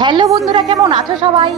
Hello বন্ধুরা, কেমন আছো সবাই?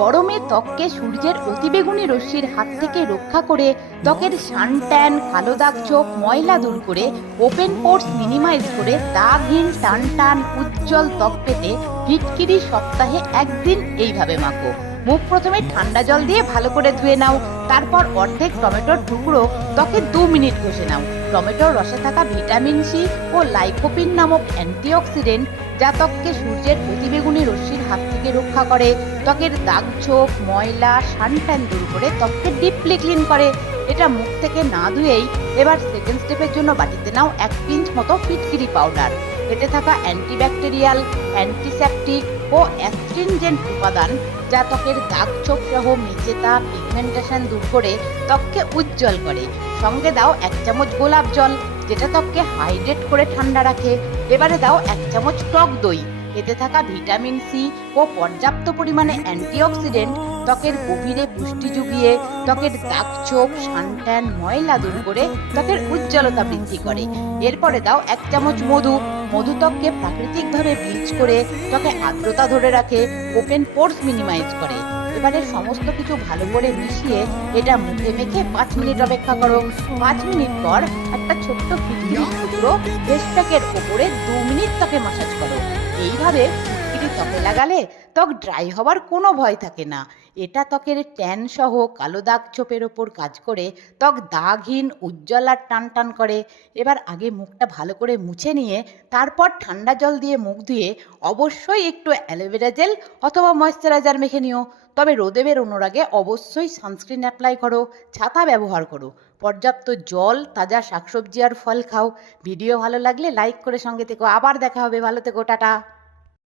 গরমে ত্বককে সূর্যের অতিবেগুনি রশ্মির হাত থেকে রক্ষা করে ত্বকের সান ট্যান, কালো দাগ ছোপ, ময়লা দূর করে ওপেন পোর্স মিনিমাইজ করে দাগহীন টান টান উজ্জ্বল ত্বক পেতে ফিটকিরি সপ্তাহে একদিন এইভাবে মাখো। মুখ প্রথমে ঠান্ডা জল দিয়ে ভালো করে ধুয়ে নাও। তারপর অর্ধেক টমেটোর টুকরো ত্বকে 2 মিনিট ঘষে নাও। টমেটোর রসে থাকা ভিটামিন সি ও লাইকোপিন নামক অ্যান্টিঅক্সিডেন্ট যা ত্বককে সূর্যের অতিবেগুনি রশ্মির হাত থেকে রক্ষা করে, ত্বকের দাগ ছোপ, ময়লা, সানট্যান দূর করে ত্বককে ডিপলি ক্লিন করে। এটা মুখ থেকে না ধুয়েই এবার সেকেন্ড স্টেপের জন্য বাটিতে নাও 1 পিঞ্চ মতো ফিটকিরি পাউডার। এতে থাকা অ্যান্টিব্যাকটেরিয়াল, অ্যান্টিসেপটিক ও অ্যাস্ট্রিনজেন্ট উপাদান যা ত্বকের দাগ ছোপ সহ মেচেতা, পিগমেন্টেশন দূর করে ত্বককে উজ্জ্বল করে। সঙ্গে দাও 1 চামচ গোলাপ জল, যেটা ত্বককে হাইড্রেট করে ঠান্ডা রাখে। এবারে দাও 1 চামচ টক দই। এতে থাকা ভিটামিন সি ও পর্যাপ্ত পরিমাণে অ্যান্টিঅক্সিডেন্ট ত্বকের গভীরে পুষ্টি জুগিয়ে ত্বকের দাগ ছোপ, সানট্যান, ময়লা দূর করে ত্বকের উজ্জ্বলতা বৃদ্ধি করে। এরপরে দাও 1 চামচ মধু। মধু ত্বককে প্রাকৃতিকভাবে ব্লিচ করে ত্বকে আর্দ্রতা ধরে রাখে, ওপেন পোর্স মিনিমাইজ করে। এবারে সমস্ত কিছু ভালো করে মিশিয়ে এটা মুখে মেখে 5 মিনিট অপেক্ষা করো। 5 মিনিট পর একটা ছোট্ট ফিটকিরি টুকরো ফেস প্যাকের ওপরে 2 মিনিট ত্বকে মাসাজ করো। এইভাবে ফিটকিরি ত্বকে লাগালে ত্বক ড্রাই হওয়ার কোনো ভয় থাকে না। এটা ত্বকের ট্যান সহ কালো দাগ ছোপের ওপর কাজ করে ত্বক দাগহীন, উজ্জ্বল আর টান টান করে। এবার আগে মুখটা ভালো করে মুছে নিয়ে তারপর ঠান্ডা জল দিয়ে মুখ ধুয়ে অবশ্যই একটু অ্যালোভেরা জেল অথবা ময়েশ্চারাইজার মেখে নিও। তবে রোদে বেরোনোর আগে অবশ্যই সানস্ক্রিন অ্যাপ্লাই করো, ছাতা ব্যবহার করো, পর্যাপ্ত জল, তাজা শাকসবজি আর ফল খাও। ভিডিও ভালো লাগলে লাইক করে সঙ্গে থেকো। আবার দেখা হবে, ভালো থেকো, টাটা।